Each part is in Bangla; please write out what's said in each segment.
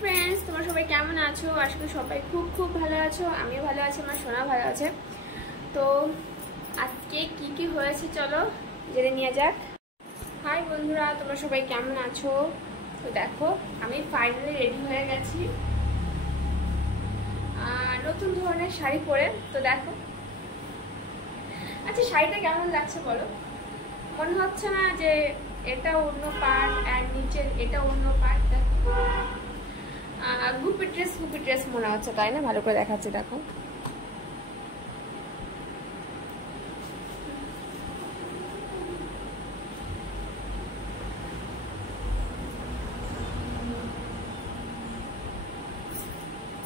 ফ্রেন্ডস, তোমরা সবাই কেমন আছো? আশা করি সবাই খুব খুব ভালো আছো। আমিও ভালো আছি, আমার সোনা ভালো আছে। তো আজকে কি কি হয়েছে চলো জেনে নিয়ে যাক। হাই বন্ধুরা, তোমরা সবাই কেমন আছো? তো দেখো, আমি ফাইনালি রেডি হয়ে গেছি নতুন ধরনের শাড়ি পরে। তো দেখো, আচ্ছা শাড়িটা কেমন লাগছে বলো? মনে হচ্ছে না যে এটা অন্য পার্ট আর নিচের এটা অন্য পার্ট? দেখো, গুপি ড্রেস মনে হচ্ছে, তাই না? ভালো করে দেখাচ্ছে, দেখো।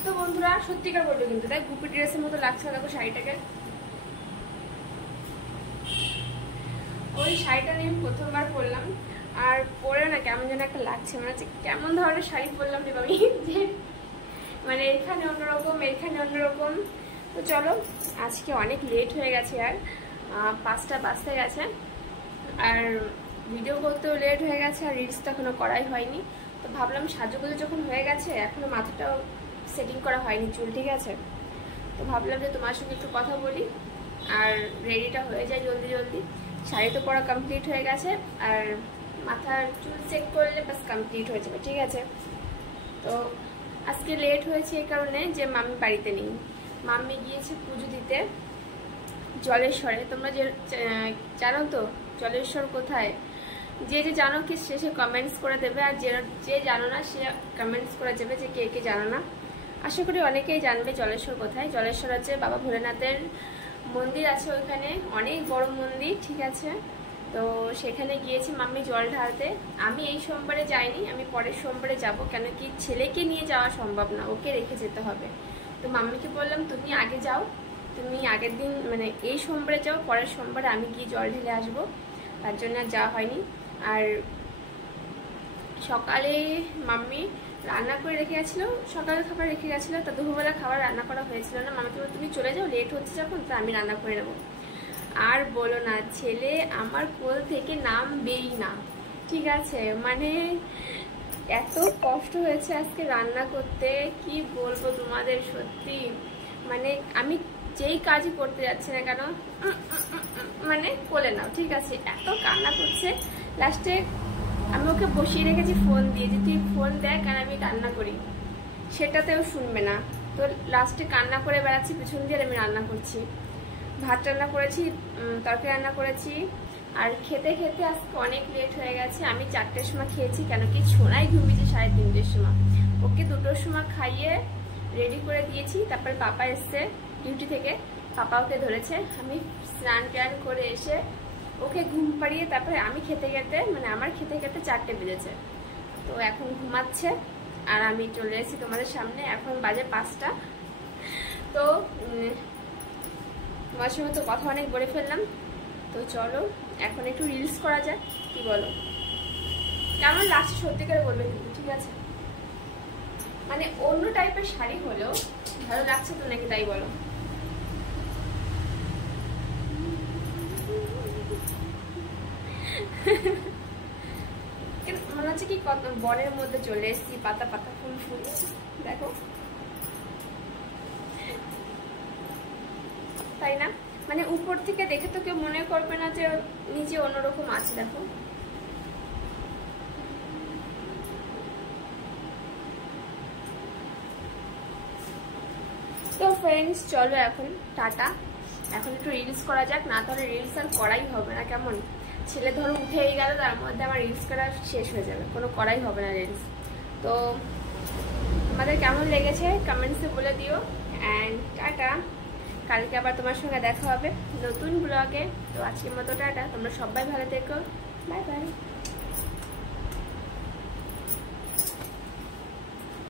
তো বন্ধুরা, সত্যিকার বলবো কিন্তু তাই গুপি ড্রেসের মতো লাগছে। দেখো শাড়িটাকে, ওই শাড়িটা নিয়ে আমি প্রথমবার পরলাম, আর পরে না কেমন যেন একটা লাগছে, মনে হচ্ছে কেমন ধরনের শাড়ি পরলাম রে আমি, যে মানে এখানে অন্যরকম এখানে অন্যরকম। তো চলো, আজকে অনেক লেট হয়ে গেছে, আর 5টা বাজতে গেছে, আর ভিডিও করতেও লেট হয়ে গেছে, আর রিলস তো এখনো করাই হয়নি। তো ভাবলাম সাজুগুজু যখন হয়ে গেছে, এখনো মাথাটাও সেটিং করা হয়নি, চুল ঠিক আছে, তো ভাবলাম যে তোমার সঙ্গে একটু কথা বলি আর রেডিটা হয়ে যায় জলদি জলদি। শাড়ি তো পরা কমপ্লিট হয়ে গেছে, আর মাথার চুল চেক করলে বাস কমপ্লিট হয়ে যাবে, ঠিক আছে। তো আজকে লেট হয়েছে এই কারণে যে মাম্মি বাড়িতে নেই। মাম্মি গিয়েছে পুজো দিতে জলেশ্বরে। তোমরা যে জানো তো জলেশ্বর কোথায়? যে যে জানো কি সে কমেন্টস করে দেবে, আর যে জানো না সে কমেন্টস করে দেবে যে কে কে জানো না। আশা করি অনেকেই জানবে জলেশ্বর কোথায়। জলেশ্বর হচ্ছে বাবা ভোলেনাথের মন্দির আছে, ওইখানে অনেক বড় মন্দির, ঠিক আছে। তো সেখানে গিয়েছি মাম্মি জল ঢালতে। আমি এই সোমবারে যাইনি, আমি পরের সোমবারে যাব, কেন কি ছেলেকে নিয়ে যাওয়া সম্ভব না, ওকে রেখে যেতে হবে। তো মাম্মিকে বললাম তুমি আগে যাও, তুমি আগের দিন মানে এই সোমবারে যাও, পরের সোমবারে আমি গিয়ে জল ঢেলে আসবো। তার জন্য আর যাওয়া হয়নি। আর সকালে মাম্মি রান্না করে রেখে গেছিলো, সকালের খাবার রেখে গেছিলো, তা দুপুরবেলা খাবার রান্না করা হয়েছিল না। মামাকে বলল তুমি চলে যাও, লেট হচ্ছে যখন, তো আমি রান্না করে নেবো। আর বলো না, ছেলে আমার কোল থেকে নামবেই না, ঠিক আছে। মানে এত কষ্ট হয়েছে আজকে রান্না করতে, কি বলবো তোমাদের, সত্যি মানে আমি যেই কাজই করতে যাচ্ছি না কেন মানে কোলে নাও, ঠিক আছে। এত কান্না করছে, লাস্টে আমি ওকে বসিয়ে রেখেছি ফোন দিয়ে, যে তুই ফোন দেখ আর আমি কান্না করি, সেটাতেও শুনবে না। তো লাস্টে কান্না করে বেড়াচ্ছি পিছন দিয়ে, আমি রান্না করছি, ভাত রান্না করেছি, তরকারি রান্না করেছি। আর খেতে খেতে আজকে অনেক লেট হয়ে গেছে। আমি 4টের সময় খেয়েছি, কেন কি ছোনাই ঘুমিয়েছি 3:30-এর সময়। ওকে 2টোর সময় খাইয়ে রেডি করে দিয়েছি। তারপরে পাপা এসছে ডিউটি থেকে, পাপা ওকে ধরেছে। আমি স্নান টান করে এসে ওকে ঘুম পাড়িয়ে তারপরে আমি খেতে খেতে মানে আমার খেতে খেতে 4টে বেজেছে। তো এখন ঘুমাচ্ছে, আর আমি চলে এসেছি তোমাদের সামনে। এখন বাজে 5টা। তো তোমার সঙ্গে তো কথা অনেক বলে ফেললাম, তো চলো এখন একটু রিলস করা যায়, কি বলো? কেমন লাগছে সত্যি করে বলবে কিন্তু, ঠিক আছে। মানে অন্য টাইপের শাড়ি হলেও ভালো লাগছে তো নাকি, তাই বলো? মনে হচ্ছে কি কত বনের মধ্যে চলে এসেছি, পাতা পাতা ফুল ফুল, দেখো, তাই না? মানে উপর থেকে দেখে তো কেউ মনে করবে না যে নিচে অন্যরকম আছে, দেখো। তো ফ্রেন্ডস চলো এখন টাটা, এখন একটু রিলস করা যাক, না তাহলে রিলস আর করাই হবে না, কেমন? ছেলে ধরো উঠেই গেল, তার মধ্যে আমার রিলস করা শেষ হয়ে যাবে, কোনো করাই হবে না রিলস। তো তোমাদের কেমন লেগেছে কমেন্টসে বলে দিও, অ্যান্ড টাটা। কালকে আবার তোমার সঙ্গে দেখা হবে নতুন ব্লগে। তো আজকের মতো টাটা, তোমরা সবাই ভালো থেকো, বাই বাই।